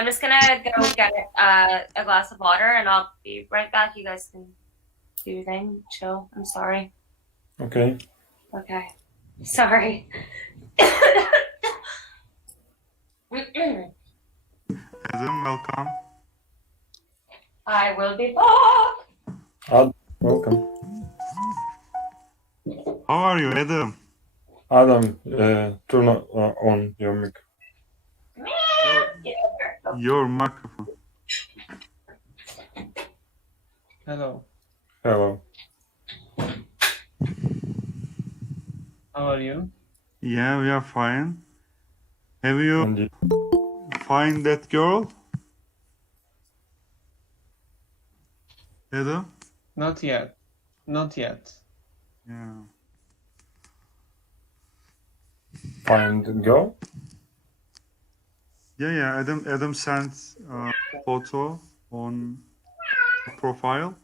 I'm just gonna go get a glass of water and I'll be right back. You guys can do your thing, chill. I'm sorry. Okay. Okay. Sorry. Adam, welcome. I will be back. Adam, welcome. How are you, Adam? Adam, turn on your mic. Your microphone. Hello, Hello. how are you? Yeah, we are fine. Have you And you? find that girl? Adam? Not yet. Not yet. Yeah. Find girl? Yeah. Adam sent a photo on profile.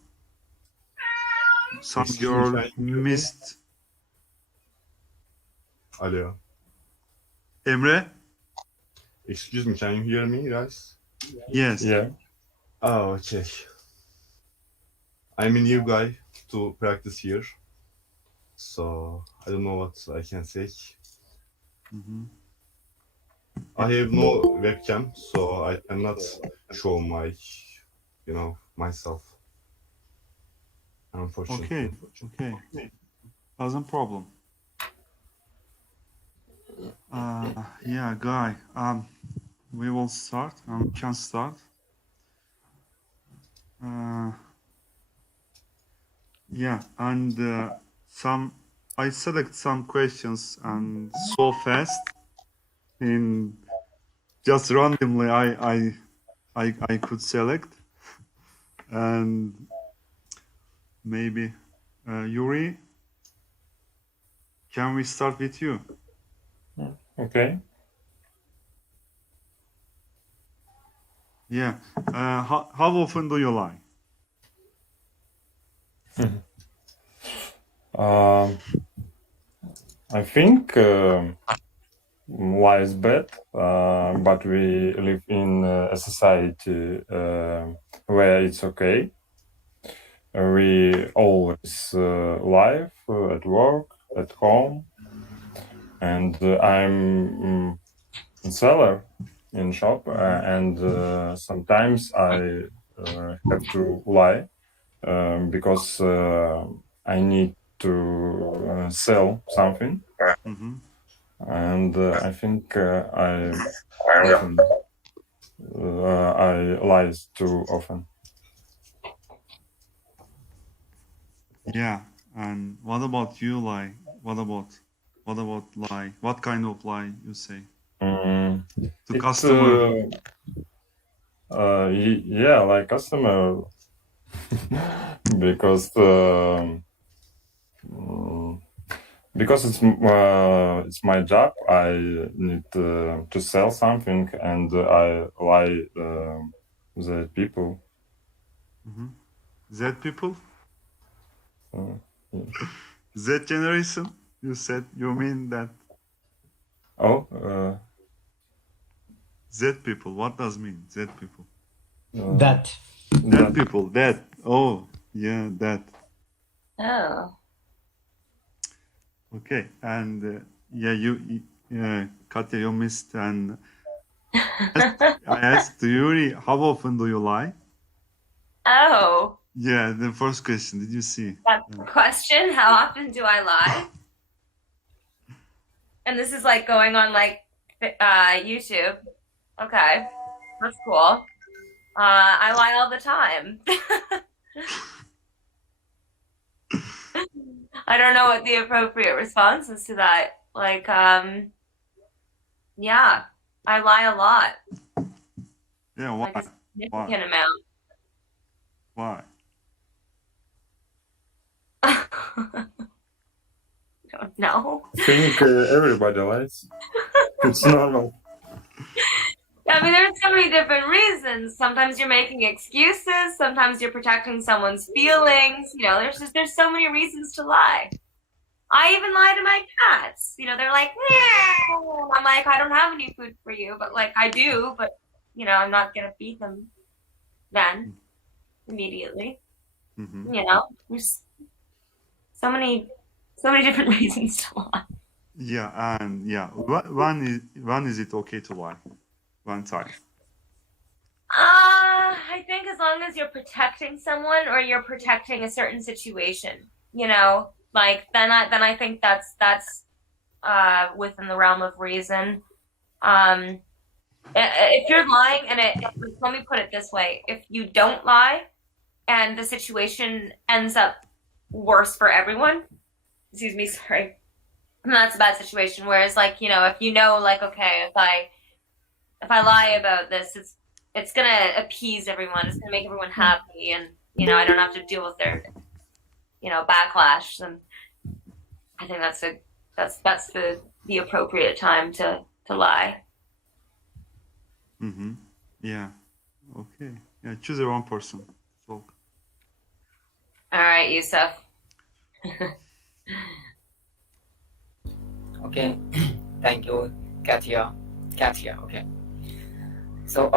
Some Excuse me, girl can you hear me? missed. Alo. Emre? Excuse me, can you hear me, guys? Yes. Yeah. Oh, okay. I'm a new guy to practice here, so I don't know what I can say. Mhm. I have no webcam, so I cannot show myself. Unfortunately. Okay. Doesn't problem. Yeah, guy. We will start. Can start. Yeah, and I select some questions and so fast in just randomly I could select, and maybe Yuri, can we start with you? Okay. Yeah. How often do you lie? I think lie is bad, but we live in a society where it's okay. We always lie at work, at home, and I'm a seller in shop, and sometimes I have to lie because I need to sell something, Mm-hmm. and I think I often I lies too often. Yeah. And what about you, lie? What about lie? What kind of lie you say to It customer? yeah, like customer because because it's my job. I need to sell something, and I lie the people. Mm-hmm. Z people? Yeah. Z generation? You said you mean that Oh, Z people. What does mean Z people? That. That people. That. Oh, yeah, that. Oh. Okay. And Katya, you missed. And I asked Yuri, how often do you lie? Oh. Yeah, the first question. Did you see? That's the question. How often do I lie? And this is like going on like YouTube. Okay. That's cool. I lie all the time. I don't know what the appropriate response is to that. Like, yeah, I lie a lot, Yeah, why? like a significant amount. Why? I don't know. I think everybody lies. It's normal. I mean, there's so many different reasons. Sometimes you're making excuses. Sometimes you're protecting someone's feelings. There's so many reasons to lie. I even lie to my cats. They're like, meow. I'm like, I don't have any food for you, but like I do. But I'm not gonna beat them then immediately. Mhm. There's so many different reasons to lie. Yeah, and yeah, when is it okay to lie? One time. I think as long as you're protecting someone or you're protecting a certain situation, like then I think that's within the realm of reason. Um, if you're lying and let me put it this way, if you don't lie and the situation ends up worse for everyone, excuse me, sorry, that's a bad situation. Whereas like, if like, okay, if I lie about this, it's gonna appease everyone. It's gonna make everyone happy, and I don't have to deal with their backlash. Then I think that's the appropriate time to lie. Mm-hmm. Yeah. Okay. Yeah. Choose a one person. So, All right, Yusuf. Okay, thank you, Katia. Katia, okay. So,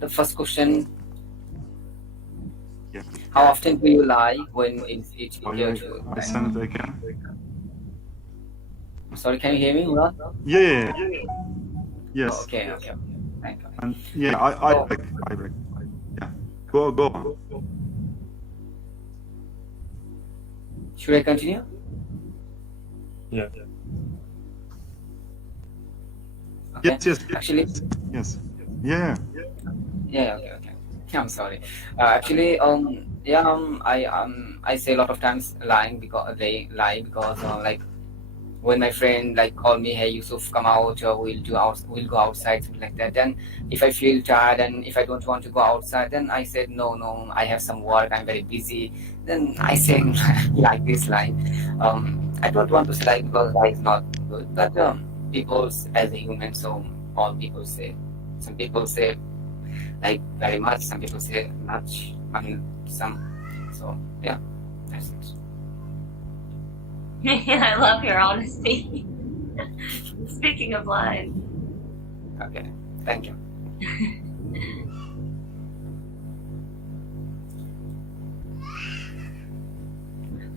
the first question: yeah. how often do you lie when it's easier to I lie? send it again. Sorry, can you hear me, Murat? Yeah. Yes. Oh, okay, okay. Thank you. And yeah, I So, back. Yeah. Go on. should I continue? Yeah. Okay. Yes. Actually, Yes. Yeah. yeah, okay. I'm sorry. Actually, I say a lot of times lying because they lie because like when my friend like call me, hey Yusuf, come out, or we'll go outside, something like that. Then if I feel tired and if I don't want to go outside, then I said no, I have some work, I'm very busy. Then I say like this line. I don't want to say like because lie is not good, but people as a human, so all people say. Some people say like very much, some people say much. I mean some. So yeah, that's it. I love your honesty. Speaking of lying. Okay, thank you.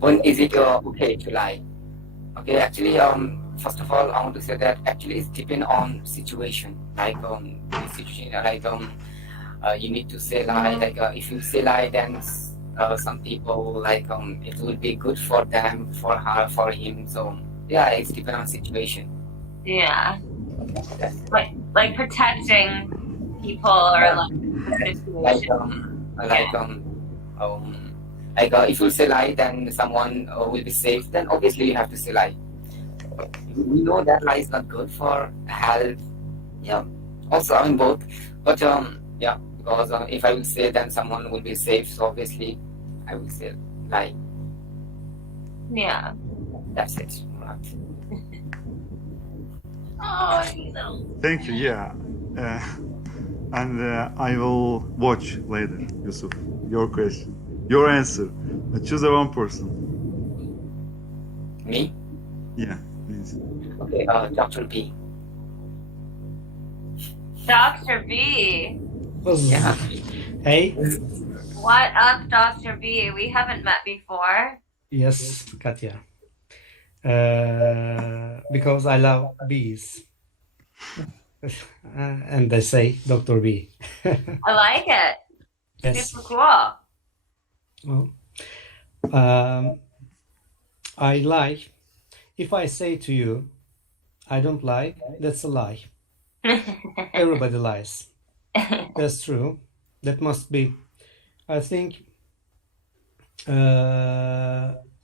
When is it okay to lie? Okay, actually, first of all, I want to say that actually it's depend on situation. Like the situation, like you need to say lie. Like if you say lie, then some people like it will be good for them, for her, for him. So yeah, it's depend on situation. Yeah. That's it. Like protecting people or Yeah. like the Like situation. if you say lie, then someone will be safe. Then obviously you have to say lie. We know that lie is not good for health. Yeah. Also, I mean both. But yeah, because if I will say, then someone will be safe. So obviously, I will say lie. Yeah. That's it. Right. Oh, you know. Thank you. Yeah. And I will watch later, Yusuf. Your question, your answer. Choose a one person. Me? Yeah, please. Okay. Dr. B. Dr. B. Yeah. Hey, What up, Dr. B? We haven't met before. yes, Katya. Because I love bees. And they say Dr. B. I like it. Yes. Super cool. Well, I lie. If I say to you, I don't lie, that's a lie. Everybody lies. That's true. That must be. I think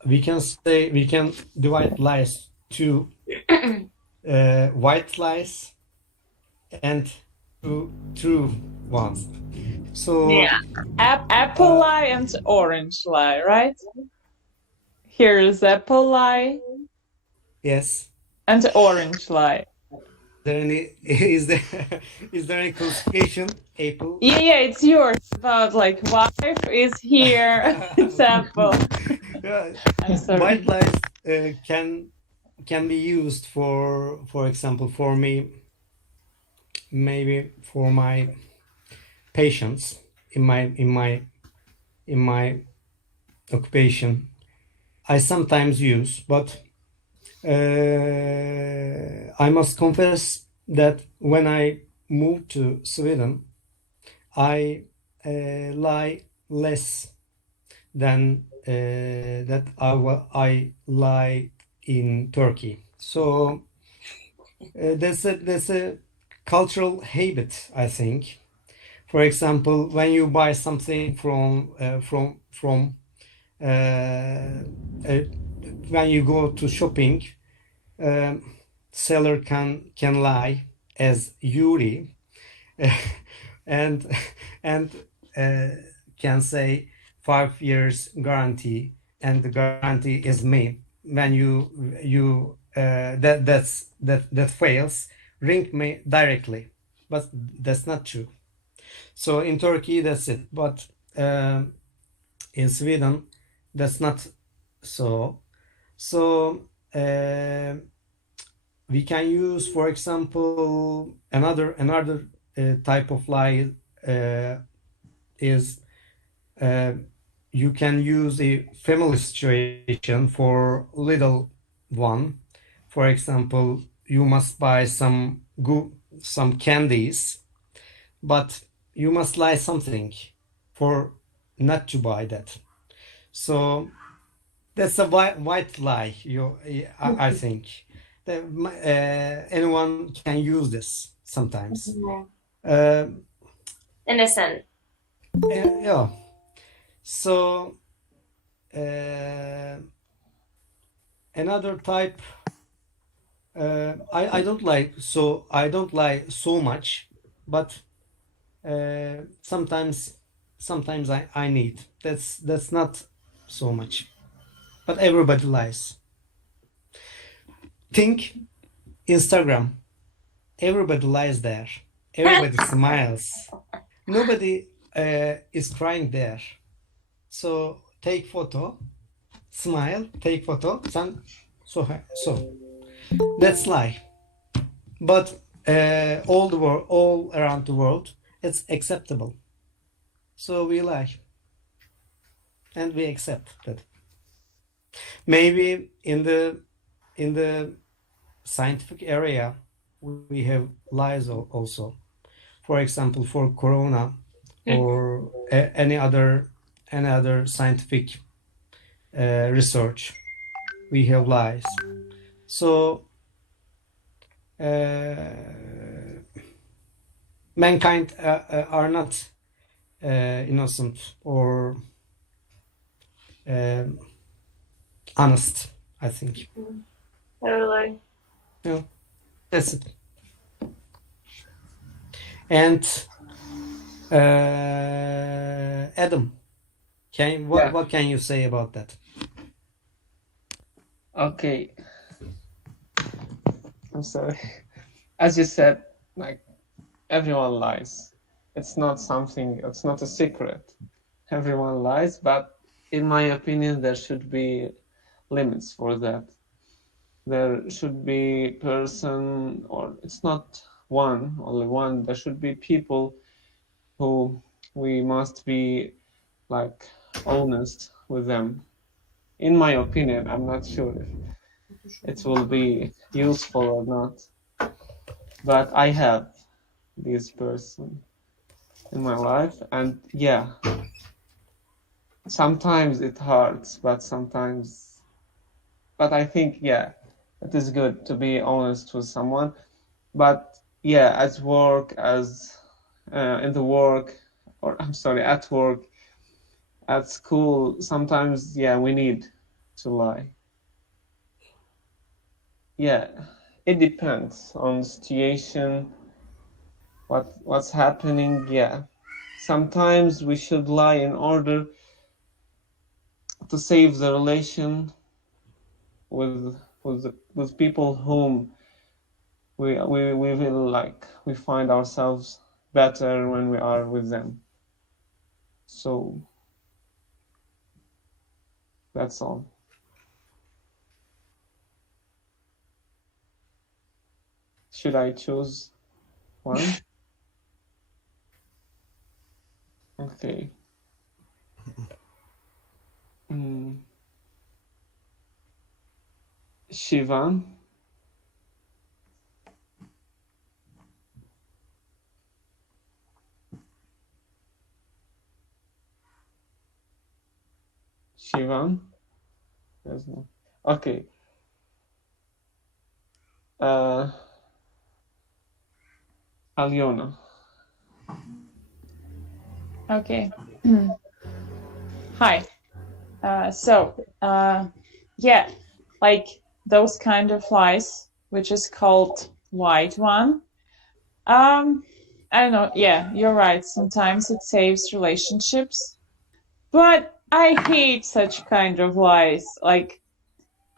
we can divide lies to white lies and to true ones. So Yeah. Apple lie and orange lie, right? Here's apple lie yes. and orange lie. Is there any classification? Apple. Yeah, it's yours. About like wife is here. It's apple. Yeah. I'm sorry. White lies can be used for example, for me, maybe for my patience in my occupation. I sometimes use, but I must confess that when I moved to Sweden, I lie less than that I lie in Turkey. So there's a cultural habit, I think. For example, when you buy something from when you go to shopping, um, seller can lie as Yuri and and uh, can say 5 years guarantee, and the guarantee is me. When you that fails, ring me directly, but that's not true. So in Turkey, that's it. But in Sweden, that's not so. So we can use, for example, another type of lie is you can use a family situation for little one. For example, you must buy some candies, but you must lie something for not to buy that. So that's a white lie. I think that anyone can use this sometimes. Uh, Innocent. yeah. So uh, another type. I don't lie so much, but sometimes I need. That's not so much. But everybody lies. Think Instagram. Everybody lies there. Everybody smiles. Nobody is crying there. So take photo, smile, take photo. So that's lie. But all around the world, it's acceptable. So we lie, and we accept that. Maybe in the scientific area, we have lies also. For example, for corona or any other scientific research, we have lies. So mankind are not innocent or honest, I think. Totally. Yeah, that's it. And Adam, Yeah. what can you say about that? Okay. I'm sorry. As you said, like everyone lies. It's not a secret. Everyone lies, but in my opinion, there should be limits for that. There should be person, or it's not only one. There should be people who we must be like honest with them. In my opinion, I'm not sure if it will be useful or not, but I have this person in my life, and yeah, sometimes it hurts, but I think, yeah, it is good to be honest with someone. But yeah, at work, in the work, or I'm sorry, at work, at school, sometimes, yeah, we need to lie. Yeah, it depends on the situation, what's happening. Yeah, sometimes we should lie in order to save the relation with people whom we will like, we find ourselves better when we are with them. So that's all. Should I choose one? Okay. Shivan. Shivan. There's no. Okay. Alyona. Okay. Hi. Yeah, like those kind of lies, which is called white one. I don't know. Yeah, you're right. Sometimes it saves relationships, but I hate such kind of lies. Like,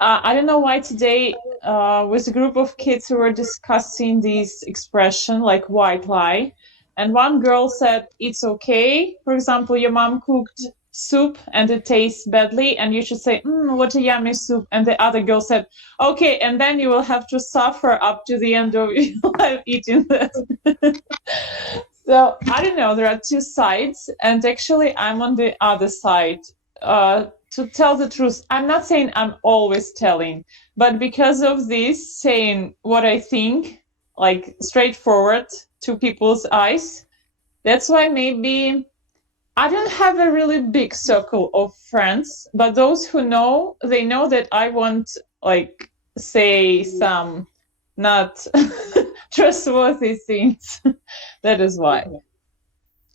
I don't know why today, with a group of kids who were discussing this expression like white lie, and one girl said it's okay. For example, your mom cooked soup and it tastes badly, and you should say, "What a yummy soup." And the other girl said, "Okay," and then you will have to suffer up to the end of your life eating that. So I don't know. There are two sides, and actually, I'm on the other side. To tell the truth, I'm not saying I'm always telling, but because of this, saying what I think, like straightforward to people's eyes, that's why maybe I don't have a really big circle of friends, but those who know, they know that I won't like say some not trustworthy things. That is why.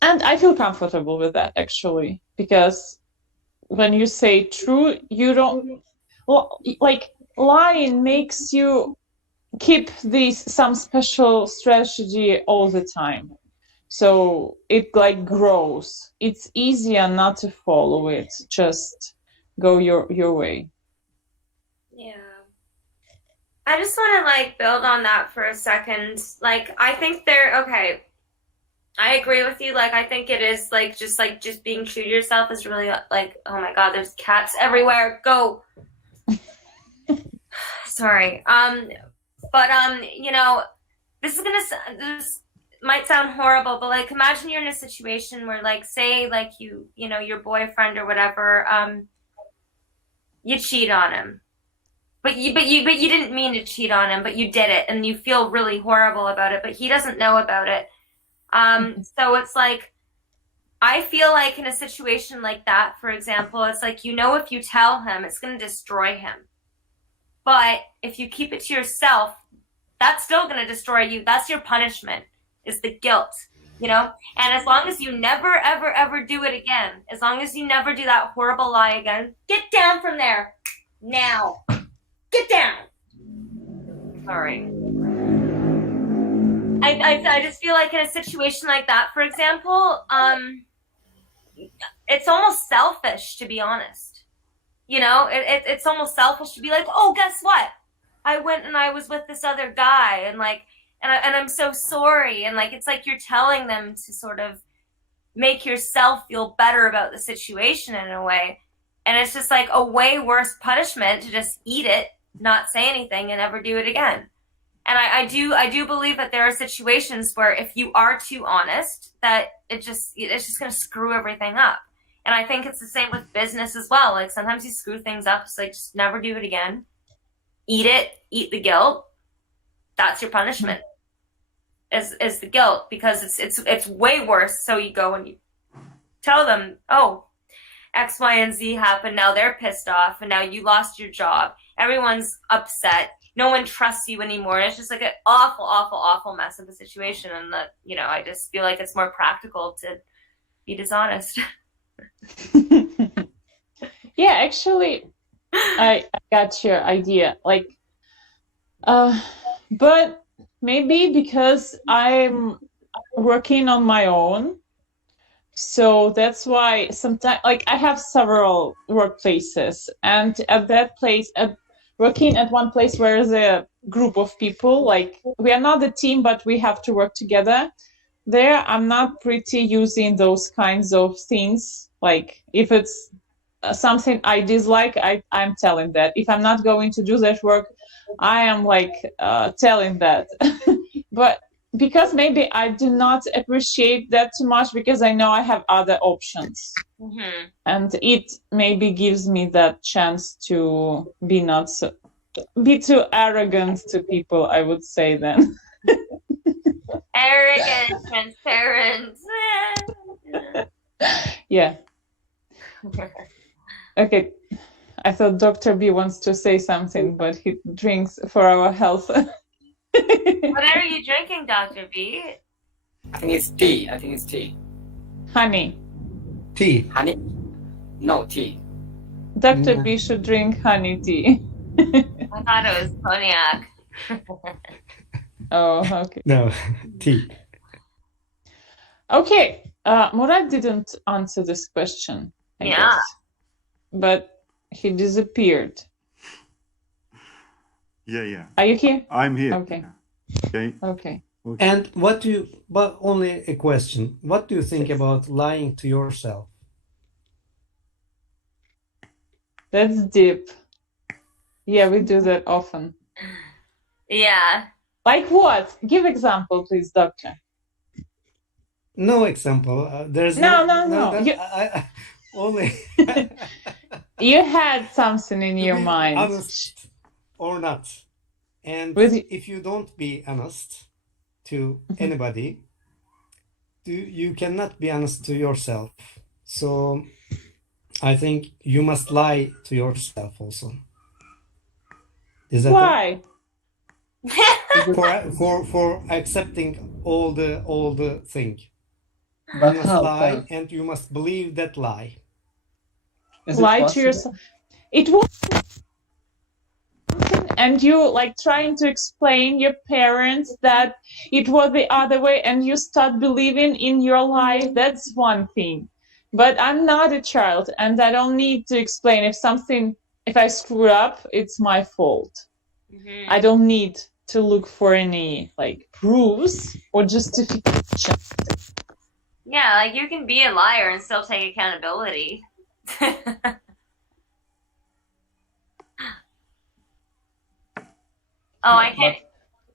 And I feel comfortable with that actually, because when you say true, you don't like lying makes you keep some special strategy all the time. So it like grows. It's easier not to follow it. Just go your way. Yeah. I just want to like build on that for a second. Like, I think okay. I agree with you. Like, I think it is like just being true to yourself is really like, oh my God, there's cats everywhere. Go. Sorry. You know, this might sound horrible, but like, imagine you're in a situation where, like, say, like you know, your boyfriend or whatever, you cheat on him, but you didn't mean to cheat on him, but you did it, and you feel really horrible about it, but he doesn't know about it. So it's like, I feel like in a situation like that, for example, it's like, you know, if you tell him, it's going to destroy him. But if you keep it to yourself, that's still going to destroy you. That's your punishment, is the guilt, you know? And as long as you never, ever, ever do it again, as long as you never do that horrible lie again, get down from there now. Get down. Sorry. I just feel like in a situation like that, for example, it's almost selfish, to be honest. You know, it's almost selfish to be like, oh, guess what? I went and I was with this other guy, and like, and I'm so sorry. And like, it's like you're telling them to sort of make yourself feel better about the situation in a way. And it's just like a way worse punishment to just eat it, not say anything, and never do it again. And I do believe that there are situations where if you are too honest, that it's just going to screw everything up. And I think it's the same with business as well. Like, sometimes you screw things up. It's like, just never do it again. Eat it. Eat the guilt. That's your punishment. Is the guilt, because it's way worse. So you go and you tell them, oh, X, Y, and Z happened. Now they're pissed off, and now you lost your job. Everyone's upset. No one trusts you anymore. And it's just like an awful, awful, awful mess of a situation. And that, you know, I just feel like it's more practical to be dishonest. Yeah, actually, I got your idea. Like, but maybe because I'm working on my own, so that's why sometimes, like, I have several workplaces, and at that place, working at one place where there's a group of people, like, we are not a team, but we have to work together. There, I'm not pretty using those kinds of things. Like, if it's something I dislike, I'm telling that. If I'm not going to do that work, I am like telling that. But because maybe I do not appreciate that too much because I know I have other options. Mm-hmm. And it maybe gives me that chance to be too arrogant to people, I would say then. Arrogant, transparent. Yeah. Okay. I thought Dr. B wants to say something, but he drinks for our health. What are you drinking, Dr. B? I think it's tea. I think it's tea. Honey. Tea. Honey? No, tea. Dr. B should drink honey tea. I thought it was cognac. Oh, okay. No, tea. Okay. Murat didn't answer this question, I Yeah. guess. But he disappeared. Yeah. Are you here? I'm here. Okay. Okay. Okay. And but only a question. What do you think about lying to yourself? That's deep. Yeah, we do that often. Yeah. Like what? Give example, please, doctor. No example. There's No. only You had something in to your be mind. honest or not. And With- if you don't be honest to anybody, you cannot be honest to yourself. So I think you must lie to yourself also. Is that Why? for accepting all the thing? But You must how? lie, and you must believe that lie. Is it Lie to possible? yourself. It was and you like trying to explain your parents that it was the other way and you start believing in your lie. That's one thing. But I'm not a child and I don't need to explain if I screw up, it's my fault. Mm-hmm. I don't need to look for any like proofs or justification. Yeah, like you can be a liar and still take accountability. Oh, I can't.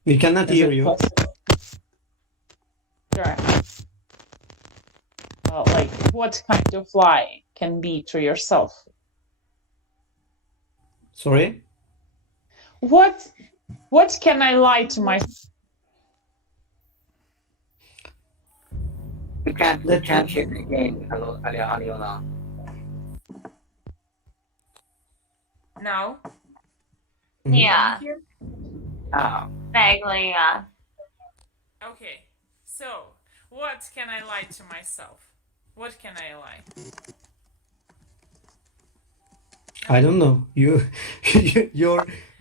We cannot Is hear it you. possible? Sure. Well, like what kind of lie can be to yourself? Sorry? What can I lie to myself? We can't hear it again. Hello, Aliona. No. Yeah, Ah, vaguely, yeah. Okay. So, what can I lie to myself? What can I lie? I don't know. Your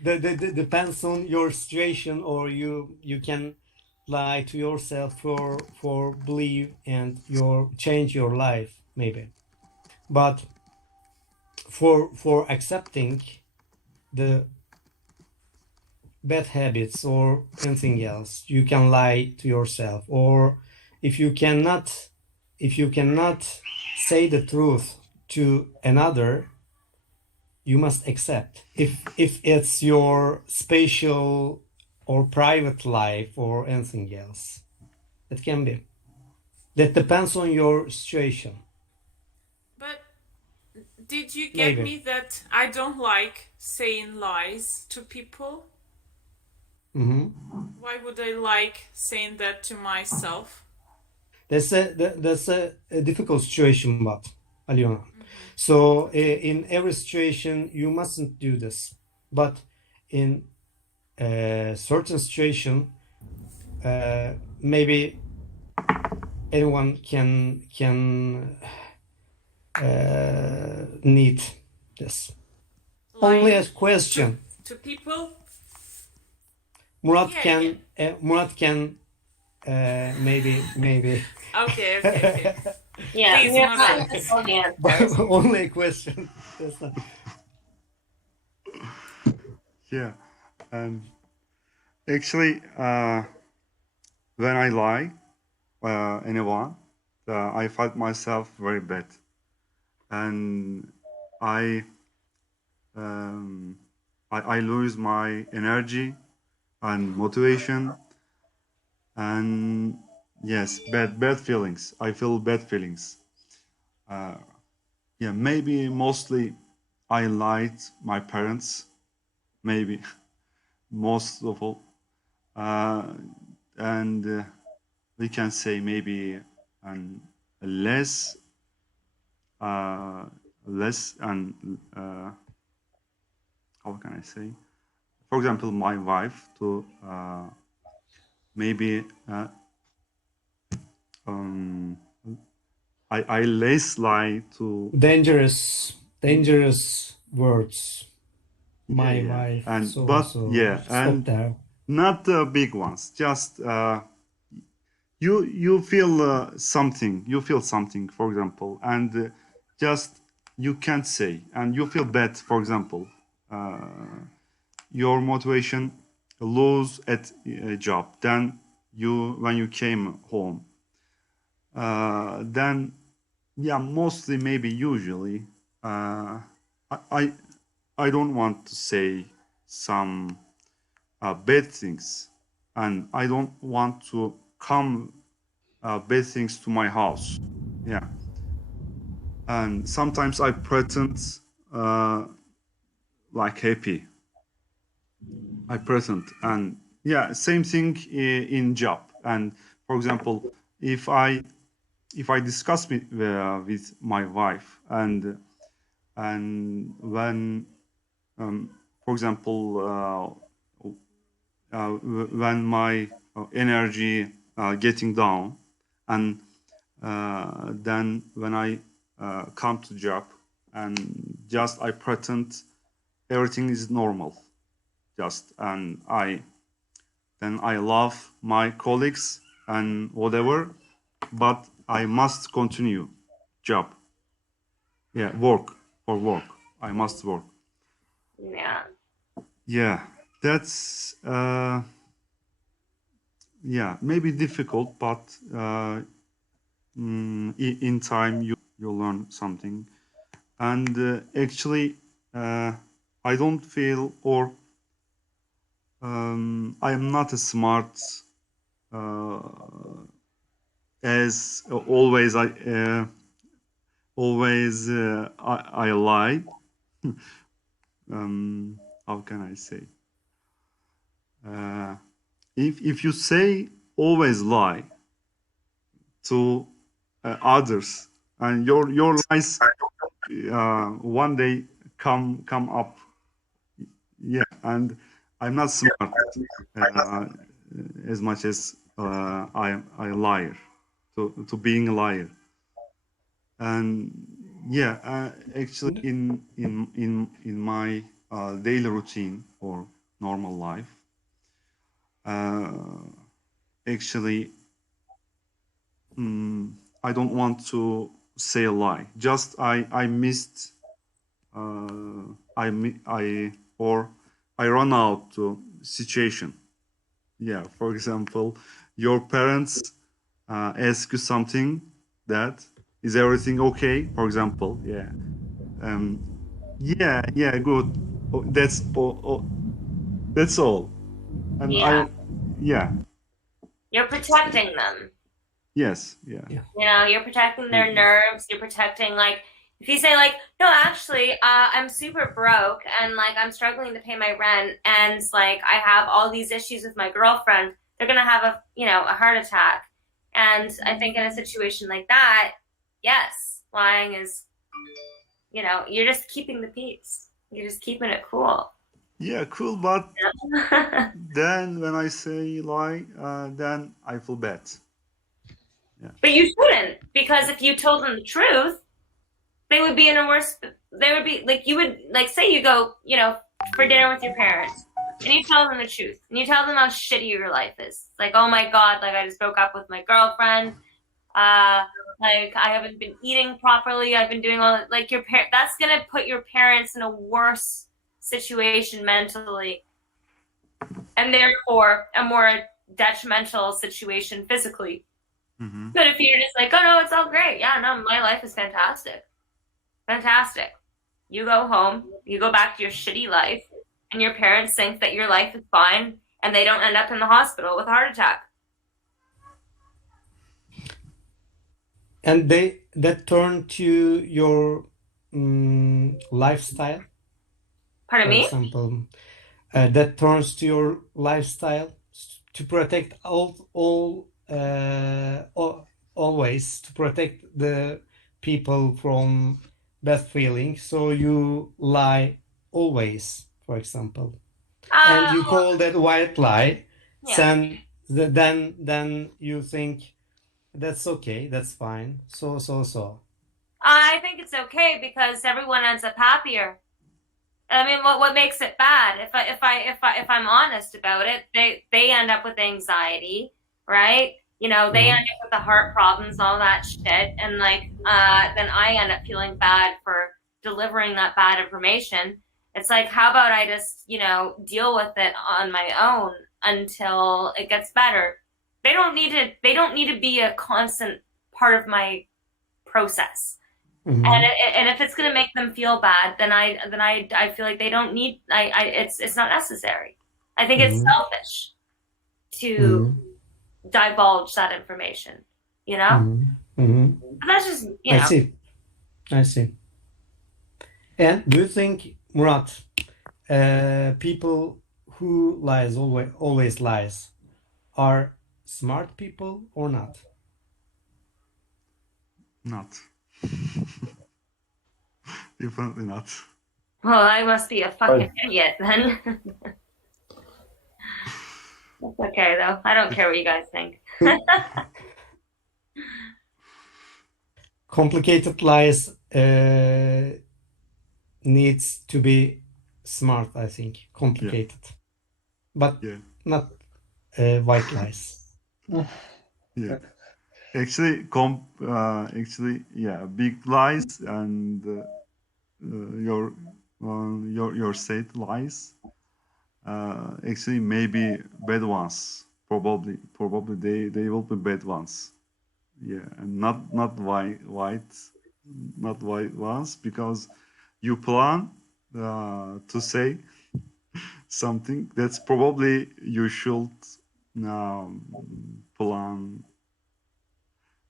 the depends on your situation, or you can lie to yourself for believe and change your life maybe. But for accepting the bad habits or anything else, you can lie to yourself. Or if you cannot say the truth to another, you must accept. If it's your special or private life or anything else, it can be. That depends on your situation. But did you get Maybe. me that I don't like saying lies to people? Mm-hmm. Why would I like saying that to myself? That's a difficult situation, but Aliona. So in every situation, you mustn't do this. But in a certain situation, maybe anyone can need this. Only a Lying question. to people? Murat Yeah, can maybe Okay. Yeah, Please, we're Murat. not just on the answers. but only a question. That's not. Yeah. And actually, when I lie, anyone, I felt myself very bad, and I lose my energy and motivation, And yes, bad feelings. I feel bad feelings. Yeah, maybe mostly I lied my parents. Maybe most of all, and we can say maybe and less, less and how can I say? For example, my wife to maybe um, I less lie to Dangerous words. My yeah wife, and so and but so. yeah Stop and there. not the big ones, just you feel something, you feel something, for example, and just you can't say and you feel bad, for example, your motivation lose at a job, then you when you came home, then yeah, mostly maybe usually I, I I don't want to say some bad things, and I don't want to come bad things to my house. Yeah, and sometimes I pretend uh, like happy. I present, and yeah, same thing in job. And for example, if I discuss with my wife, and when for example when my energy getting down, and then when I come to job, and just I pretend everything is normal, just and I love my colleagues and whatever, but I must continue job. Yeah, work for work. I must work. Yeah. Yeah, that's yeah, maybe difficult, but in time you learn something. And actually, I don't feel or I am not as smart uh, as always. I lie. How can I say? Uh, if you say always lie to others, and your lies one day come up, yeah, and I'm not smart uh, as much as I liar to being a liar. And yeah, actually in my daily routine or normal life, uh, actually I don't want to say a lie. Just I missed I or I run out to situation. Yeah, for example, your parents ask you something, that is everything okay? For example, yeah, um, yeah, good. Oh, that's all. And Yeah. yeah, You're protecting them. yes, yeah. Yeah. You know, you're protecting their Mhm. nerves. You're protecting, like, if you say, like, no, actually, I'm super broke and, like, I'm struggling to pay my rent and, like, I have all these issues with my girlfriend, they're going to have a heart attack. And I think in a situation like that, yes, lying is, you're just keeping the peace. You're just keeping it cool. Yeah, cool. But But then when I say lie, then I feel bad. Yeah. you shouldn't, because if you told them the truth, they would be in a worse, they would be like, you would, like, say you go, for dinner with your parents and you tell them the truth and you tell them how shitty your life is. Like, oh my God, like, I just broke up with my girlfriend. Uh, like, I haven't been eating properly. I've been doing all, like, that's going to put your parents in a worse situation mentally, and therefore a more detrimental situation physically. Mm-hmm. But if you're just like, oh no, it's all great. Yeah, no, my life is fantastic. Fantastic. You go home, you go back to your shitty life, and your parents think that your life is fine and they don't end up in the hospital with a heart attack. And that turn to your lifestyle, Pardon for me? example, that turns to your lifestyle to protect always to protect the people from bad feelings. So you lie always, for example, and you call that white lie. Yeah. Then you think that's okay, that's fine. So. I think it's okay because everyone ends up happier. I mean, what makes it bad? If I'm honest about it, they end up with anxiety, right? You know, they Mhm. end up with the heart problems, all that shit, and like, then I end up feeling bad for delivering that bad information. It's like, how about I just, deal with it on my own until it gets better? They don't need to be a constant part of my process. Mhm. And if it's gonna make them feel bad, then I feel like they don't need. It's not necessary. I think it's Mhm. selfish to Mhm. divulge that information. You know, Mhm. Mhm. but that's just I see. I see. And do you think, Murat, people who lies always lies are smart people or not? Not. Definitely not. Well, I must be a I, fucking idiot then. That's okay though. I don't care what you guys think. Complicated lies needs to be smart, I think. Yeah. Complicated, but Yeah. not white lies. Yeah. Actually, yeah, big lies and your said lies. Actually, maybe bad ones. Probably they will be bad ones. Yeah, and not not white ones because you plan to say something. That's probably you should um, plan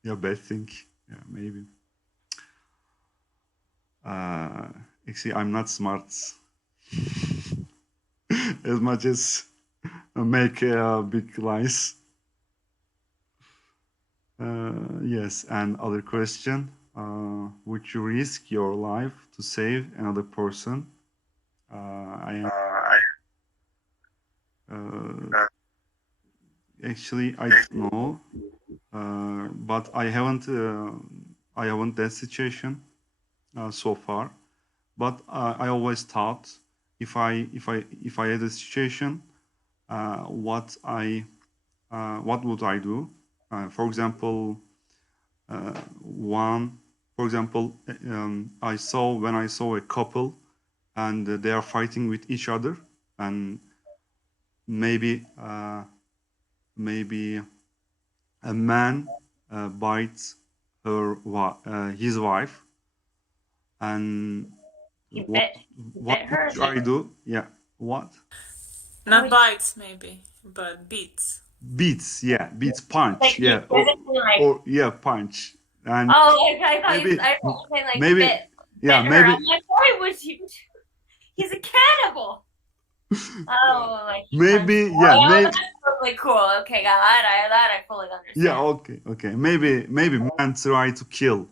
your bad thing. Yeah, maybe. Uh, Actually, I'm not smart as much as make big lies. Yes, and other question. Would you risk your life to save another person? I am actually I don't know, but I haven't that situation so far. But I always thought if I had a situation, what would I do? For example, one for example, when I saw a couple and they are fighting with each other, and maybe maybe a man bites his wife, and You what bit, you what bit her. would I do? Yeah, what? How Not would you, bites, maybe, but beats. Beats, yeah, beats, punch, like you yeah, physically like? or yeah, punch, and Oh, like I thought maybe I thought you were saying like maybe bit yeah, her. maybe I'm like, why would you? He's a cannibal. Oh, like he punched. maybe Oh yeah, yeah, maybe that's totally cool. Okay, got that I fully yeah, understand. okay, maybe man try to kill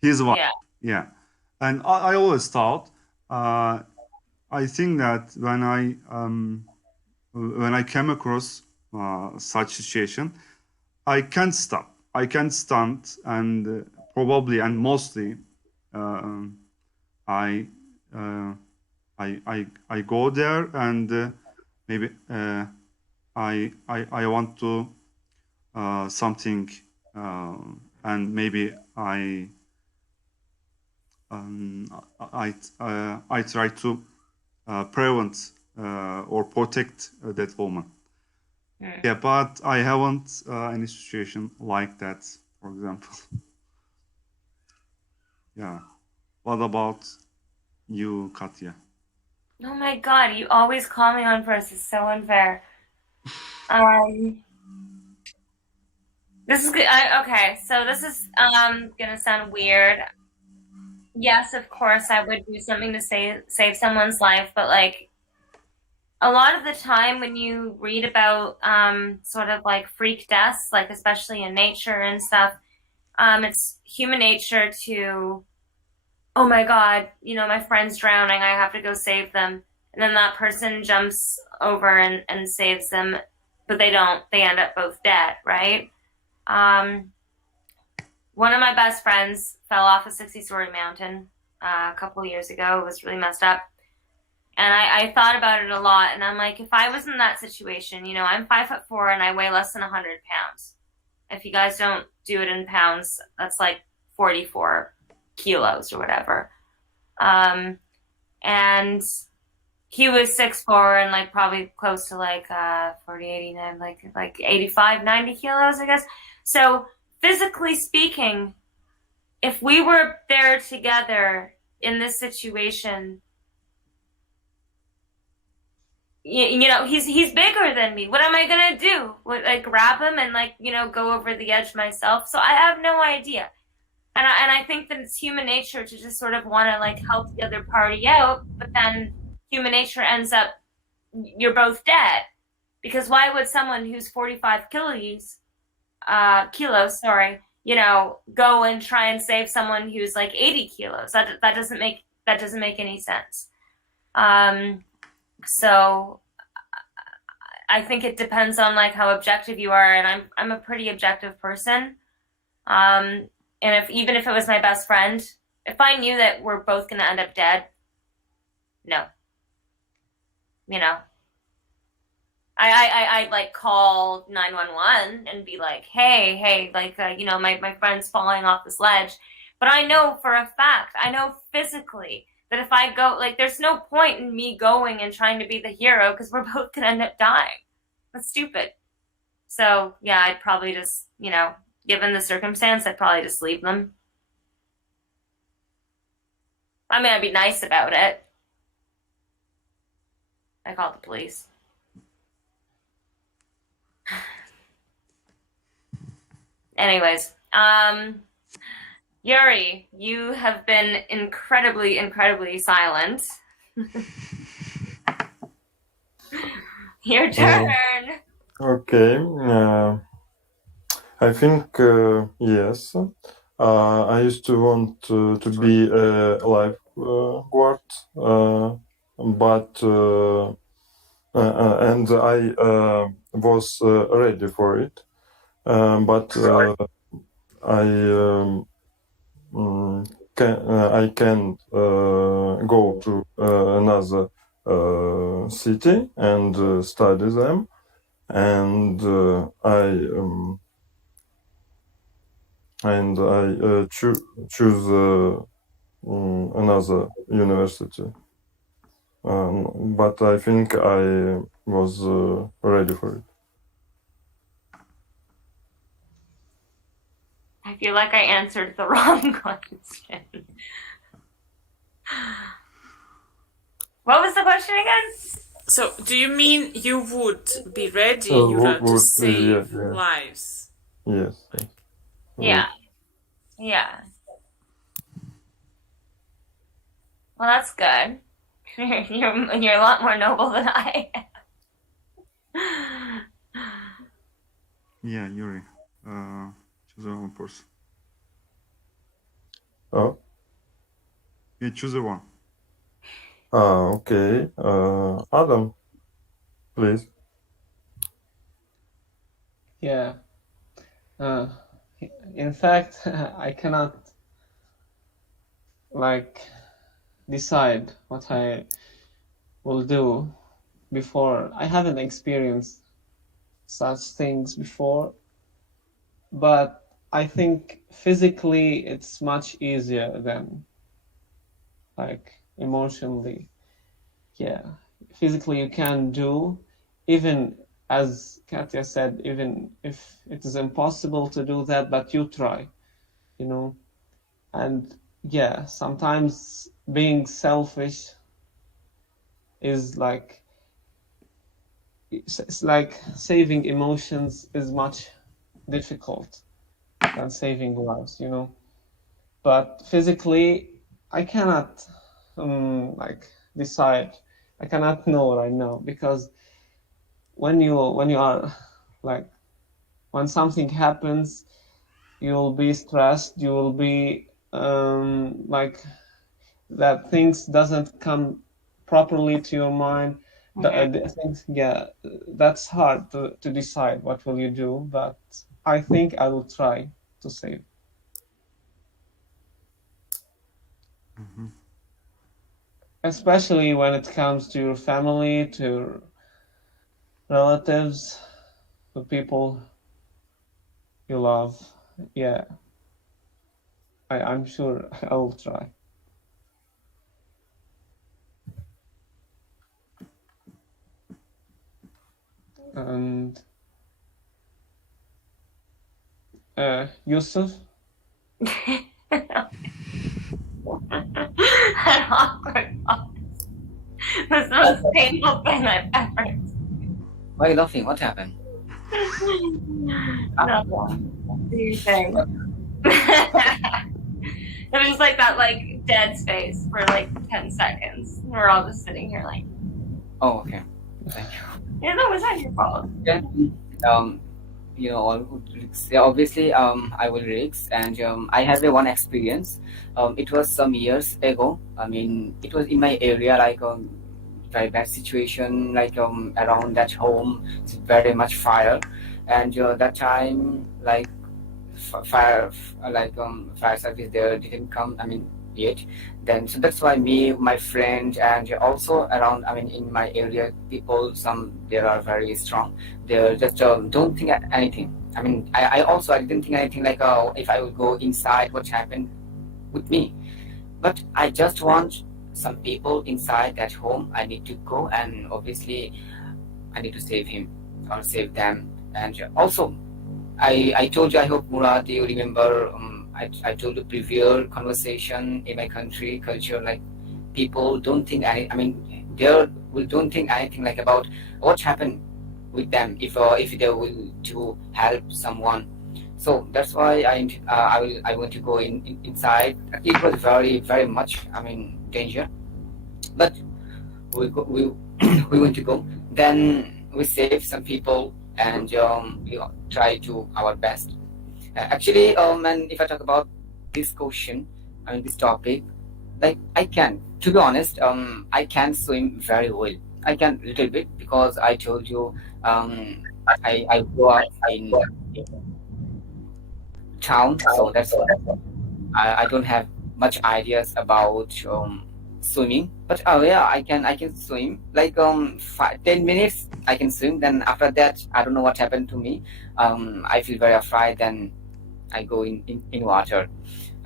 his wife, Yeah. yeah, and I always thought, I think that when I came across such situation, I can't stop. I can't stand, and probably and mostly, uh, I, uh, I go there, and maybe I want to something, uh, and maybe um, I try to prevent or protect that woman. Hmm. Yeah, but I haven't any situation like that, for example. Yeah. What about you, Katya? Oh my God, you always call me on first. It's so unfair. Um, This is good. Okay, so this is gonna sound weird. Yes, of course, I would do something to save someone's life, but like a lot of the time when you read about sort of like freak deaths, like especially in nature and stuff, it's human nature to, oh my God, my friend's drowning, I have to go save them. And then that person jumps over and saves them, but they don't. They end up both dead, right? Um, One of my best friends fell off a 60-story mountain a couple of years ago. It was really messed up. And I thought about it a lot. And I'm like, if I was in that situation, I'm 5'4" and I weigh less than 100 pounds. If you guys don't do it in pounds, that's like 44 kilos or whatever. And he was 6'4" and like probably close to like 40, 89, like 85, 90 kilos, I guess. So physically speaking, if we were there together in this situation, he's bigger than me. What am I gonna do? Like grab him and like go over the edge myself? So I have no idea. And I think that it's human nature to just sort of want to like help the other party out, but then human nature ends up you're both dead. Because why would someone who's 45 kilos, sorry, go and try and save someone who's like 80 kilos? That doesn't make any sense. So I think it depends on like how objective you are, and I'm a pretty objective person. And even if it was my best friend, if I knew that we're both gonna end up dead, no. I'd like call 911 and be like, hey, like, my friend's falling off this ledge. But I know for a fact, I know physically that if I go, like, there's no point in me going and trying to be the hero because we're both gonna end up dying. That's stupid. So, yeah, I'd probably just, given the circumstance, I'd probably just leave them. I mean, I'd be nice about it. I call the police. Anyways, Yuri, you have been incredibly, incredibly silent. Your turn. Okay. I think yes. I used to want to be a lifeguard, but and I was ready for it. But I can go to another city and study them, and I choose another university. But I think I was ready for it. I feel like I answered the wrong question. What was the question again? So, do you mean you would be ready, So Yura, to would save yeah. lives? Yes. Yeah. Yeah. Well, that's good. You're a lot more noble than I am. Yeah, Yuri. Choose one person. Oh. Yeah, choose one. Okay. Adam, please. Yeah. In fact, I cannot like decide what I will do before. I haven't experienced such things before, but I think physically it's much easier than like emotionally. Yeah, physically you can do, even as Katya said, even if it is impossible to do that, but you try, and yeah, sometimes being selfish is it's like saving emotions is much difficult than saving lives, you know. But physically, I cannot like decide. I cannot know right now, because when you are like, when something happens, you will be stressed. You will be like, that things doesn't come properly to your mind. The things, yeah, that's hard to decide what will you do. But I think I will try to save. Especially when it comes to your family, to your relatives, the people you love. Yeah, I'm sure I will try. And Yusuf, An awkward pause. That's the most painful thing I've ever. Why are you laughing? What happened? No, do your thing. It was just like that, like dead space for like 10 seconds. We're all just sitting here like, Oh, okay. Thank you. yeah, no, it's not your fault. Yeah. You know, obviously, I will risk, and I have a one experience. It was some years ago. I mean, it was in my area, like very bad situation, like around that home, it's very much fire, and that time, like fire service there didn't come, I mean, yet. Then so that's why me, my friend, and also around, I mean, in my area, people, some there are very strong. They just don't think anything. I mean, I didn't think anything, like if I would go inside, what happened with me. But I just want some people inside that home. I need to go, and obviously I need to save him or save them. And also, I told you, I hope Murad, you remember, I told you previous conversation in my country culture, like people don't think any, I mean, they will don't think anything like about what happened with them if they will to help someone. So that's why I want to go inside. It was very much, I mean, danger, but we we want to go. Then we save some people, and we try to our best. Actually, and if I talk about this question, I mean this topic, like I can, to be honest, I can swim very well. I can little bit, because I told you, I grew up in town, so that's why I don't have much ideas about swimming. But oh yeah, I can swim like 10 minutes I can swim. Then after that, I don't know what happened to me. I feel very afraid. Then I go in water.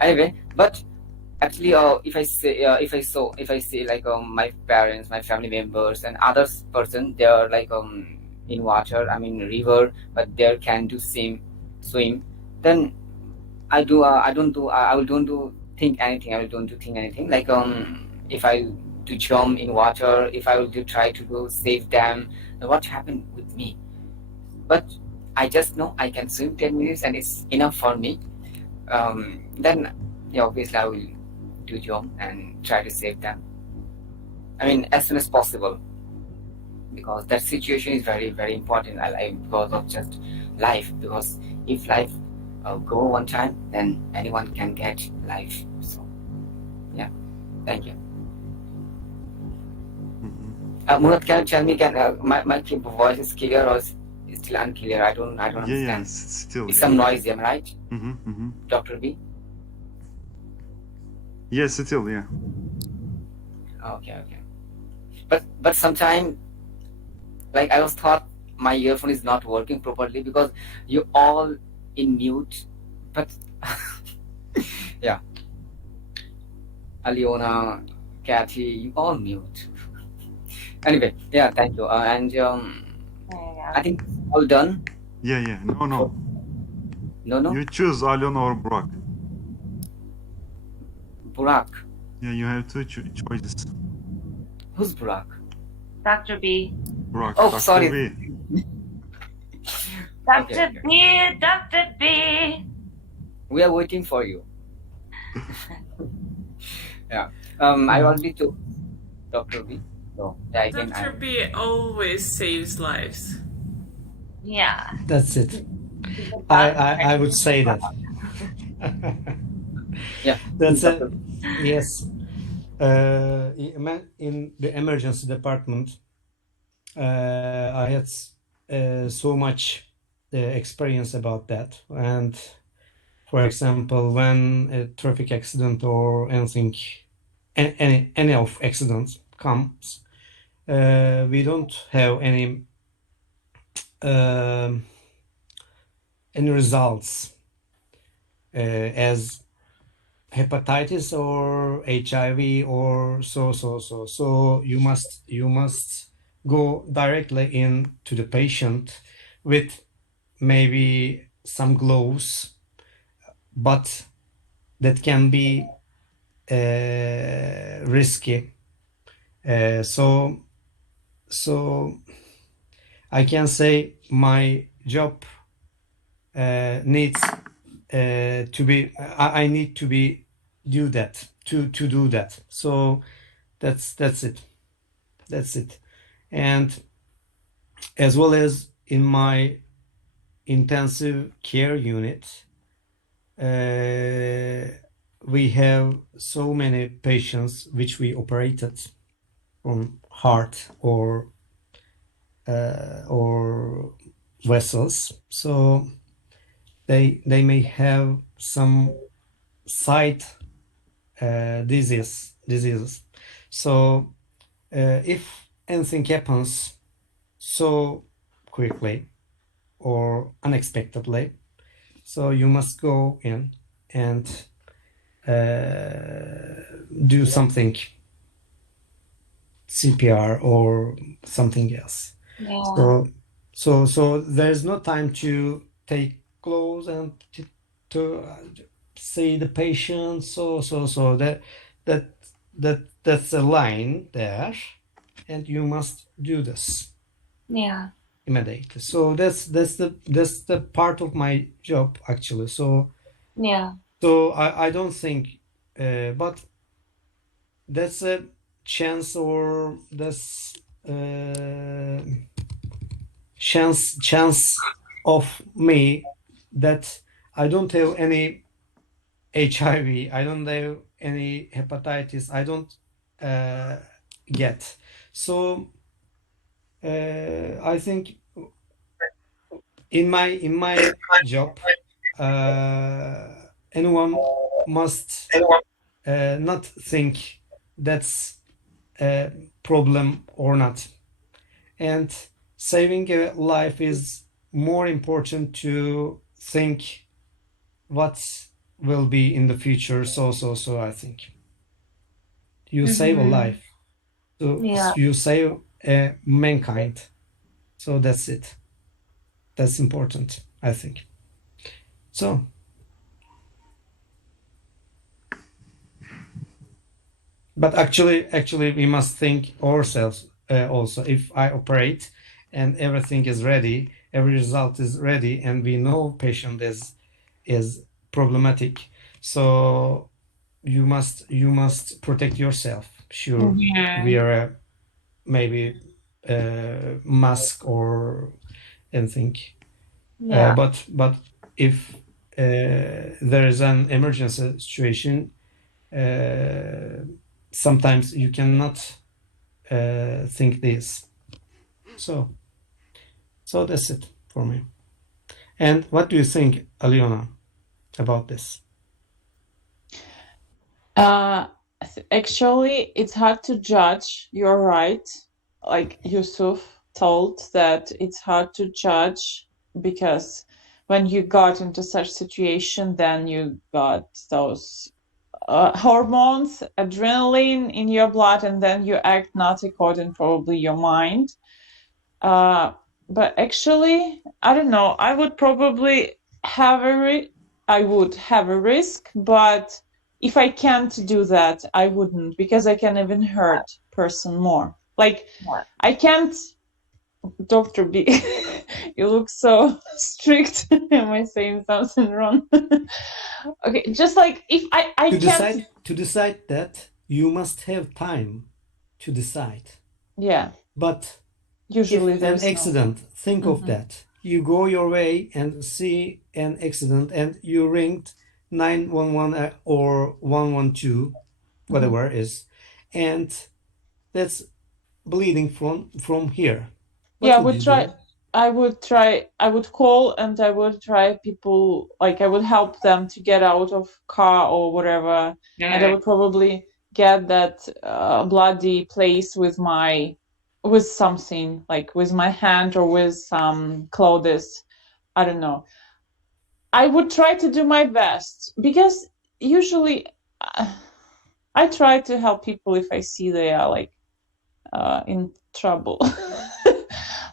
Anyway, but actually, if I say like my parents, my family members, and others person, they are like in water. I mean river, but they can do swim. Then I do. I don't do. I will don't do think anything. I will don't do think anything. Like if I to jump in water, if I will do try to go save them, then what happened with me? But I just know I can swim 10 minutes, and it's enough for me. Then yeah, obviously I will do jump and try to save them. I mean, as soon as possible, because that situation is very important. Because of just life. Because if life go one time, then anyone can get life. So yeah, thank you. Murad, can you tell me, can my voice is clear or is still unclear? I don't Yeah, understand. it's still. It's some noise, am I right? Mm-hmm. Dr. B? Yes, still, yeah. Okay. But sometimes, like I was thought my earphone is not working properly, because you all in mute. But yeah, Aliona, Kathy, you all mute. Anyway, yeah, thank you. And I think it's all done. Yeah. No. No. You choose Alona or Burak. Burak. Yeah, you have two choices. Who's Burak? Dr. B. Burak. Oh, Dr. sorry. B. Dr. Okay. B, Dr. B. We are waiting for you. Yeah. I already told Dr. B. So yeah, I can. Dr. B always saves lives. Yeah. That's it. I would say that. Yeah. That's it. Yes. In the emergency department, I had so much experience about that. And for example, when a traffic accident or anything, any of accidents comes, we don't have any results as hepatitis or HIV or so you must go directly in to the patient with maybe some gloves, but that can be risky. So I can say my job needs to be. I need to be do that to do that. So that's it. That's it. And as well as in my intensive care unit, we have so many patients which we operated from heart or vessels. So they may have some side diseases. So if anything happens so quickly or unexpectedly, so you must go in and do something, CPR or something else. Yeah. So there's no time to take clothes and to see the patient. So that's a line there, and you must do this Yeah. immediately. So that's the part of my job actually. So Yeah. so I don't think, but that's a chance or that's chance of me that I don't have any HIV, I don't have any hepatitis, I don't get. So I think in my job, anyone must not think that's a problem or not. And saving a life is more important to think what will be in the future. So I think you save a life, so Yeah. you save mankind. So that's it. That's important, I think. So but actually we must think ourselves also. If I operate and everything is ready, every result is ready, and we know patient is problematic, so you must protect yourself. Sure, wear maybe mask or anything. Yeah. But if there is an emergency situation, sometimes you cannot think this. So that's it for me. And what do you think, Aliona, about this? Actually, it's hard to judge. You're right. Like Yusuf told that it's hard to judge because when you got into such situation, then you got those hormones, adrenaline in your blood, and then you act not according probably your mind. But actually, I don't know. I would probably have I would have a risk, but if I can't do that, I wouldn't, because I can even hurt person more. Like I can't, Dr. B, You look so strict. Am I saying something wrong? Okay, just like if I can't. To decide that, you must have time to decide. Yeah, But usually if an there's no. accident, think of that. You go your way and see an accident and you ringed 911 or 112, whatever it is, and that's bleeding from here. Yeah, What would you do? I would call and I would try people, like I would help them to get out of car or whatever, and I would probably get that bloody place with something, like with my hand or with some clothes. I don't know. I would try to do my best because usually I try to help people if I see they are like in trouble.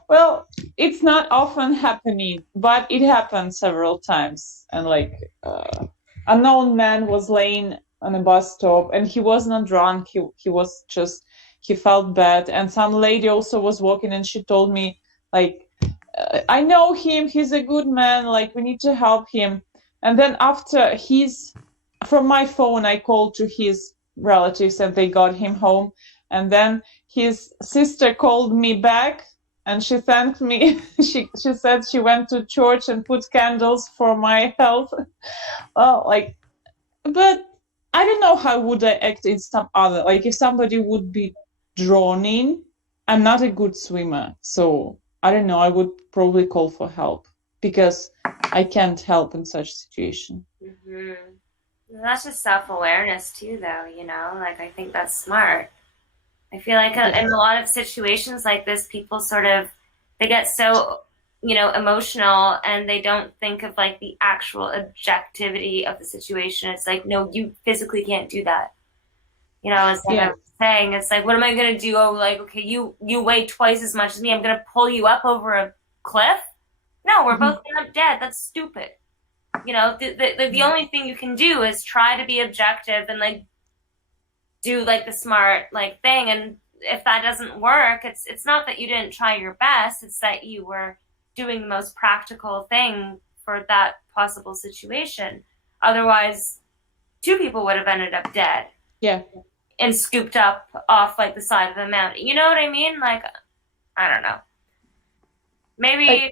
Well, it's not often happening, but it happened several times. And like unknown man was laying on a bus stop, and he was not drunk. He was just he felt bad. And some lady also was walking, and she told me like, I know him. He's a good man. Like we need to help him. And then after from my phone, I called to his relatives, and they got him home. And then his sister called me back and she thanked me. She said she went to church and put candles for my health. Well, like, but I don't know how would I act in some other, like if somebody would be drowning. I'm not a good swimmer, so I don't know. I would probably call for help because I can't help in such situation. That's just self-awareness too, though, you know? Like, I think that's smart. I feel like in a lot of situations like this, people they get so, emotional and they don't think of like the actual objectivity of the situation. It's like, no, you physically can't do that. As I'm saying, it's like, what am I going to do? Oh, like, okay, you weigh twice as much as me. I'm going to pull you up over a cliff? No, we're both going to end up dead. That's stupid. The only thing you can do is try to be objective and like do like the smart like thing. And if that doesn't work, it's not that you didn't try your best. It's that you were doing the most practical thing for that possible situation. Otherwise, 2 people would have ended up dead. Yeah. And scooped up off like the side of the mountain. You know what I mean? Like, I don't know. Maybe.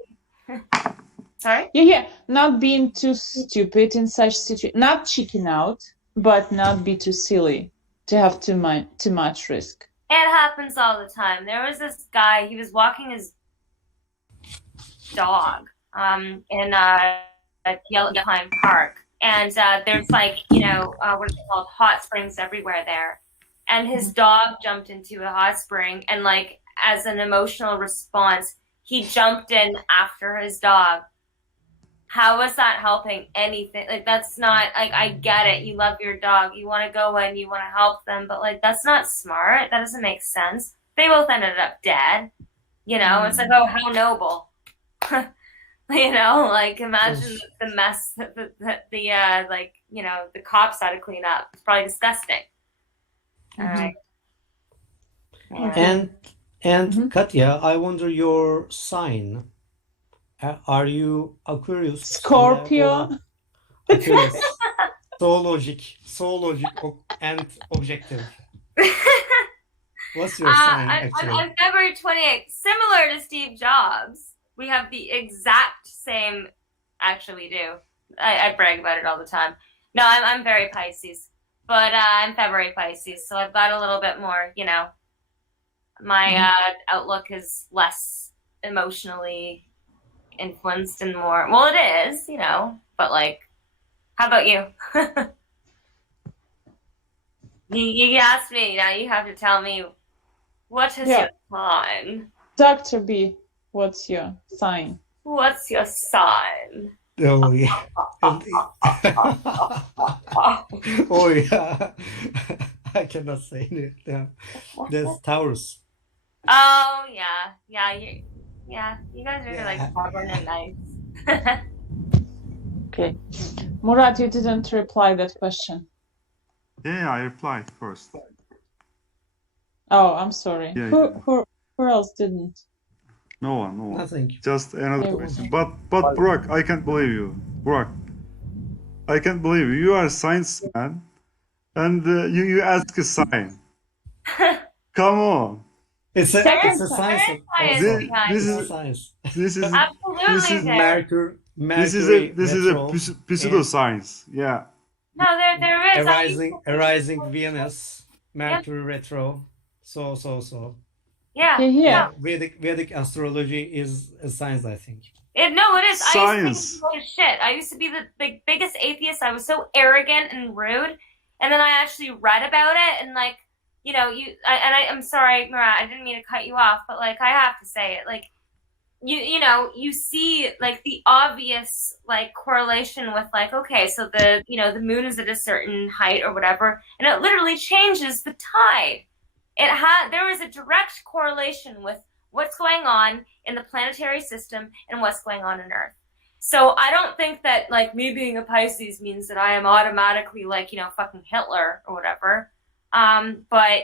Sorry? Yeah. Not being too stupid in such situation. Not chicken out, but not be too silly to have too much risk. It happens all the time. There was this guy, he was walking his dog in Yellowpine Park. And there's like, what is it called? Hot springs everywhere there. And his dog jumped into a hot spring. And like, as an emotional response, he jumped in after his dog. How is that helping anything? Like, that's not, like, I get it. You love your dog. You want to go in, you want to help them. But, like, that's not smart. That doesn't make sense. They both ended up dead. It's like, oh, how noble. Like, imagine the mess that the cops had to clean up. It's probably disgusting. All right. And Katya, I wonder your sign. Are you Aquarius? Scorpio. Aquarius. So logic and objective. What's your sign, actually? I'm February 28th. Similar to Steve Jobs. We have the exact same. Actually, we do. I brag about it all the time. No, I'm very Pisces, but I'm February Pisces, so I've got a little bit more. My outlook is less emotionally influenced and more. Well, it is, but like, how about you? You asked me. Now you have to tell me what is your sign. Dr. B, what's your sign? What's your sign? Oh yeah. Oh yeah. I cannot say it. Yeah. That's Taurus. Oh yeah. You guys are like stubborn and nice. Okay, Murat, you didn't reply that question. Yeah, I replied first. Oh, I'm sorry. Yeah, Who else didn't? No one, no one. Nothing. Just another Yeah. question. But Burak, I can't believe you. Burak, I can't believe you. You are a science man, and you ask a sign. Come on. It's a Second science There is science This, also. behind this It's it. a is science. this is this Absolutely is there. this is a Retro and pseudoscience. Yeah. No, there is. I used to a rising Venus, yeah, Mercury retro. So. yeah. Here, here. No, Vedic astrology is a science, I think. no, it is. I used to think Science. holy shit. I used to be the biggest atheist. I was so arrogant and rude, and then I actually read about it, and like, I'm sorry, Murat, I didn't mean to cut you off, but like, I have to say it, like. You see like the obvious like correlation with like, okay, so the moon is at a certain height or whatever, and it literally changes the tide. There is a direct correlation with what's going on in the planetary system and what's going on Earth. So I don't think that like me being a Pisces means that I am automatically like, fucking Hitler or whatever. But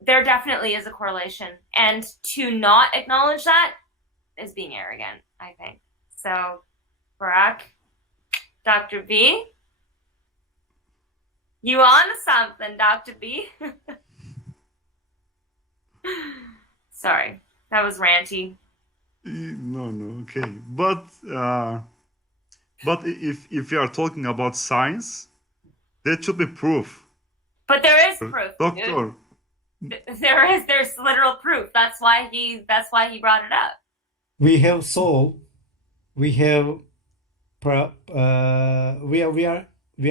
there definitely is a correlation, and to not acknowledge that is being arrogant, I think. So, Barack, Dr. B, you on to something, Dr. B? Sorry, that was ranty. No, okay. But if you are talking about science, that should be proof. But there is proof, Doctor. dude. There's literal proof. That's why he brought it up. We have soul. We have we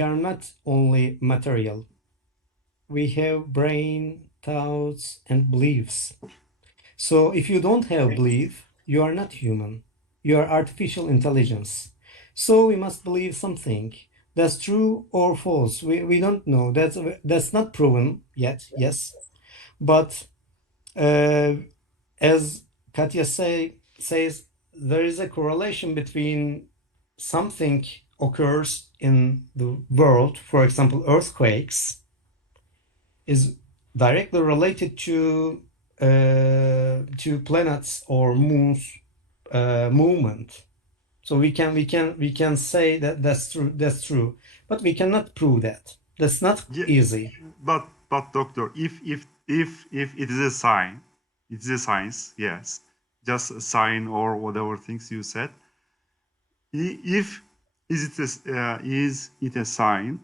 are not only material. We have brain, thoughts, and beliefs. So if you don't have belief, you are not human. You are artificial intelligence. So we must believe something. That's true or false. We don't know. That's not proven yet. Yes, but as Katya says, there is a correlation between something occurs in the world, for example, earthquakes, is directly related to planets or moons movement. So we can say that that's true, but we cannot prove that. That's not easy. But doctor, if it is a sign, it is a science, yes, just a sign or whatever things you said. If is it a sign?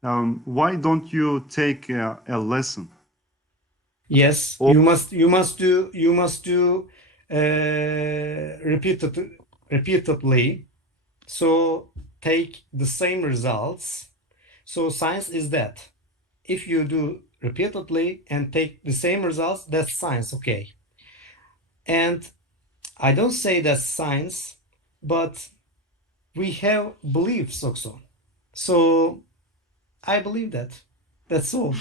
Why don't you take a lesson? Yes, Or you must do repeatedly. So take the same results. So science is that. If you do repeatedly and take the same results, that's science, okay. And I don't say that's science, but we have beliefs also. So I believe that. That's all.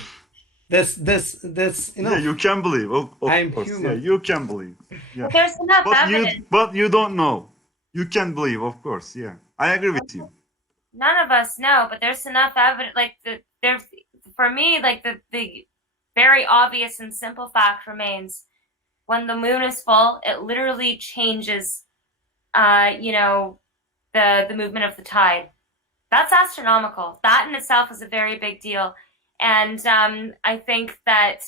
That's enough. yeah, you can believe. Of I'm course, human. yeah, you can believe. Yeah. But there's enough evidence. But you don't know. You can believe, of course. Yeah, I agree with you. None of us know, but there's enough evidence. Like there's for me, like the very obvious and simple fact remains: when the moon is full, it literally changes, the movement of the tide. That's astronomical. That in itself is a very big deal, and I think that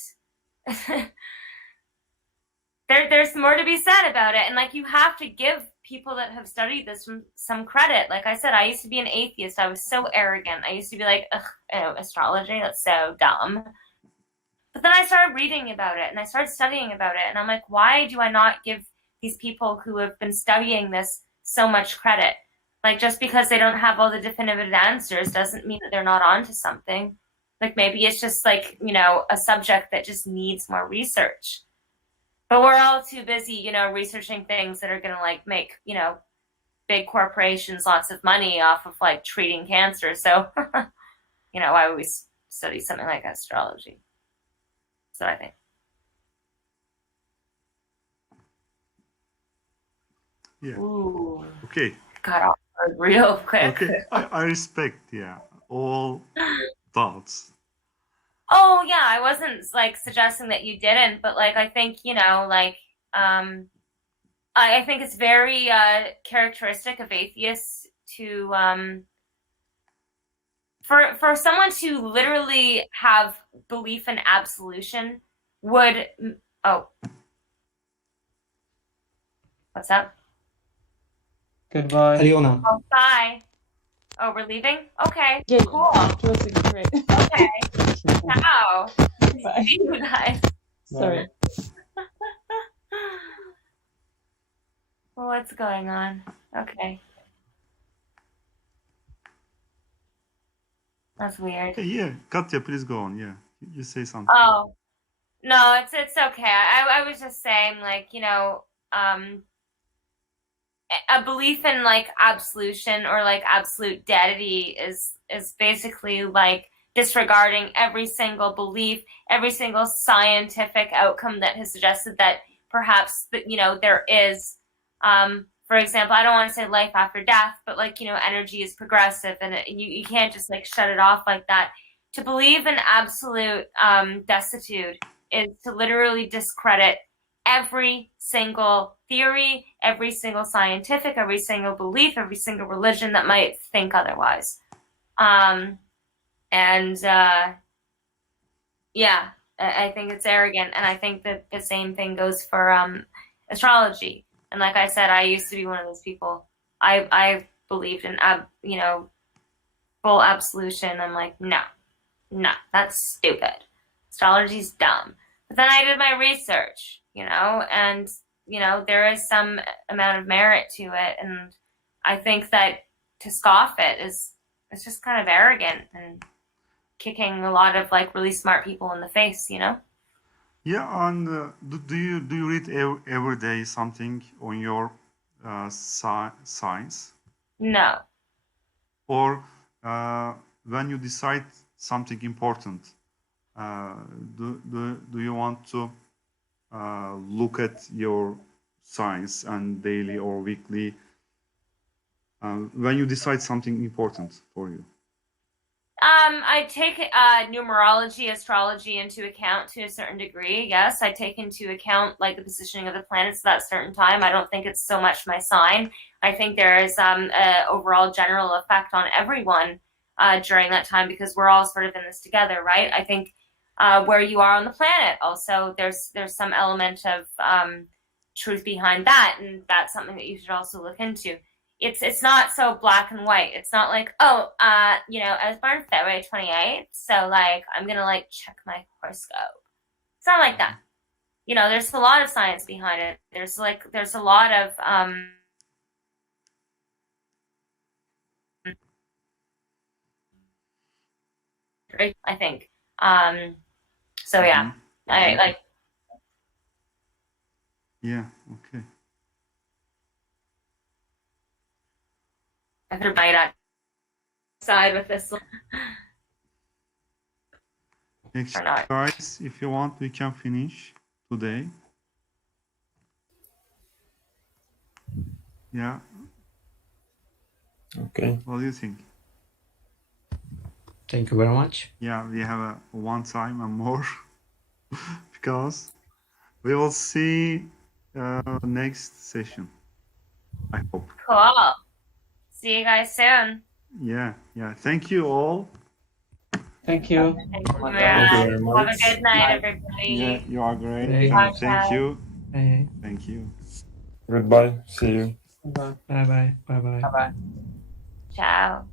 there's more to be said about it. And like, you have to give people that have studied this some credit. Like I said, I used to be an atheist. I was so arrogant. I used to be like, ugh, astrology, that's so dumb. But then I started reading about it and I started studying about it. And I'm like, why do I not give these people who have been studying this so much credit? Like, just because they don't have all the definitive answers doesn't mean that they're not onto something. Like, maybe it's just like, a subject that just needs more research. But we're all too busy, researching things that are going to like make, big corporations lots of money off of like treating cancer. So, I always study something like astrology. So I think. Yeah. Ooh. Okay. Got off real quick. Okay. I respect, yeah, all thoughts. Oh yeah, I wasn't like suggesting that you didn't, but like I think, I think it's very characteristic of atheists to for someone to literally have belief in absolution would oh, what's up? Goodbye. Aliona, Oh, bye. Oh, we're leaving? Okay, Yeah, cool. it was great. Okay. Ciao. Bye. See you guys. Sorry. Well, what's going on? Okay. That's weird. Okay, yeah, Katya, please go on. Yeah, you say something. Oh, no, it's okay. I was just saying, like, a belief in like absolution or like absolute deity is basically like disregarding every single belief, every single scientific outcome that has suggested that perhaps that there is for example, I don't want to say life after death, but like energy is progressive and you can't just like shut it off like that. To believe in absolute destitute is to literally discredit every single theory, every single scientific, every single belief, every single religion that might think otherwise. Yeah, I think it's arrogant, and I think that the same thing goes for astrology. And like I said, I used to be one of those people. I believed in full absolution. I'm like, no, that's stupid. Astrology's dumb. But then I did my research, and there is some amount of merit to it, and I think that to scoff it's just kind of arrogant and kicking a lot of like really smart people in the face, Yeah, and do you read every day something on your science, No. or when you decide something important, do you want to look at your science and daily or weekly when you decide something important for you? I take numerology, astrology into account to a certain degree. Yes, I take into account like the positioning of the planets at that certain time. I don't think it's so much my sign. I think there is an overall general effect on everyone during that time because we're all sort of in this together, right? I think where you are on the planet also there's some element of truth behind that, and that's something that you should also look into. It's not so black and white. It's not like, I was born February 28th, so like I'm gonna like check my horoscope. It's not like that. There's a lot of science behind it. There's a lot of I think. So yeah. I like Yeah, okay. I could have bite outside with this one. Next, Or not. guys, if you want, we can finish today. Yeah, Okay. what do you think? thank you very much. Yeah, we have a one time and more because we will see next session. I hope. Cool. See you guys soon. Yeah. Thank you all. Thank you. Thank you Thank you very very much. Have a much. good night, everybody. Yeah, you are great. Hey. And thank you. Hey, Thank you. Goodbye. See you. Bye. bye bye. Bye bye. Bye bye. Ciao.